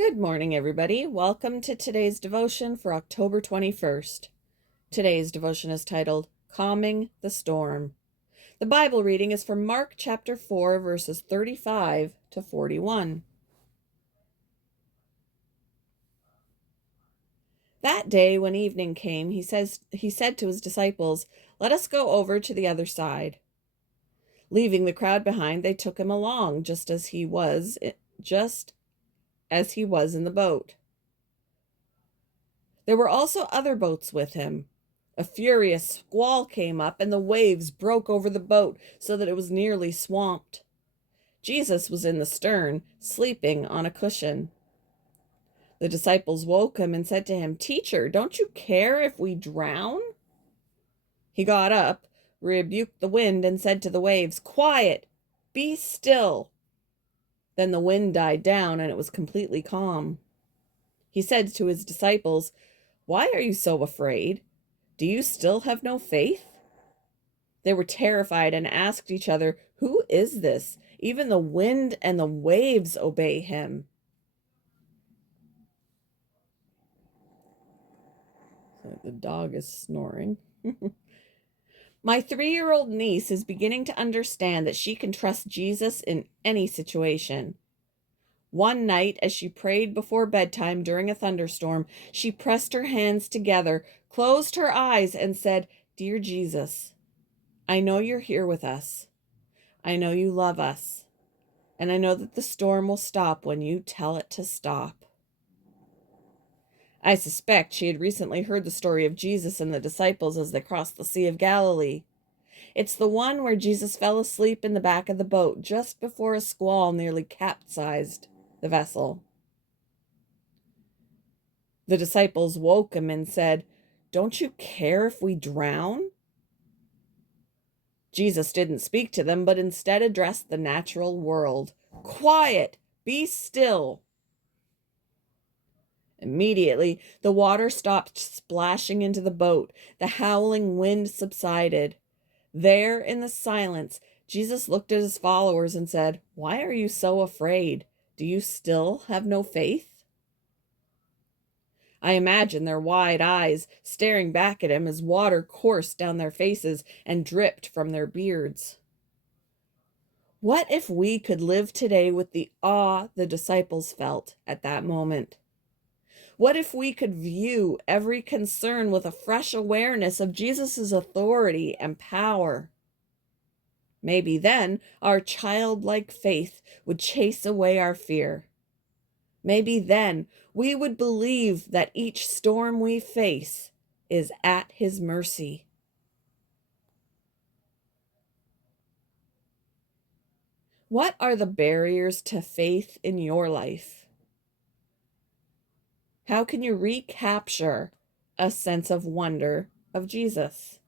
Good morning, everybody. Welcome to today's devotion for October 21st. Today's devotion is titled Calming the Storm. The Bible reading is from Mark chapter 4, verses 35 to 41. That day, when evening came, he said to his disciples, "Let us go over to the other side." Leaving the crowd behind, they took him along, just as he was in the boat. There were also other boats with him. A furious squall came up, and the waves broke over the boat so that it was nearly swamped. Jesus was in the stern, sleeping on a cushion. The disciples woke him and said to him, "Teacher, don't you care if we drown?" He got up, rebuked the wind, and said to the waves, "Quiet, be still." Then the wind died down, and it was completely calm. He said to his disciples, "Why are you so afraid? Do you still have no faith?" They were terrified and asked each other, "Who is this? Even the wind and the waves obey him." So the dog is snoring. My 3-year-old niece is beginning to understand that she can trust Jesus in any situation. One night, as she prayed before bedtime during a thunderstorm, she pressed her hands together, closed her eyes, and said, "Dear Jesus, I know you're here with us. I know you love us. And I know that the storm will stop when you tell it to stop." I suspect she had recently heard the story of Jesus and the disciples as they crossed the Sea of Galilee. It's the one where Jesus fell asleep in the back of the boat just before a squall nearly capsized the vessel. The disciples woke him and said, "Don't you care if we drown?" Jesus didn't speak to them, but instead addressed the natural world. "Quiet! Be still!" Immediately, the water stopped splashing into the boat. The howling wind subsided. There, in the silence, Jesus looked at his followers and said, "Why are you so afraid? Do you still have no faith?" I imagine their wide eyes staring back at him as water coursed down their faces and dripped from their beards. What if we could live today with the awe the disciples felt at that moment? What if we could view every concern with a fresh awareness of Jesus' authority and power? Maybe then our childlike faith would chase away our fear. Maybe then we would believe that each storm we face is at his mercy. What are the barriers to faith in your life? How can you recapture a sense of wonder of Jesus?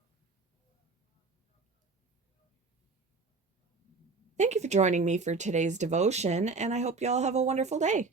Thank you for joining me for today's devotion, and I hope you all have a wonderful day.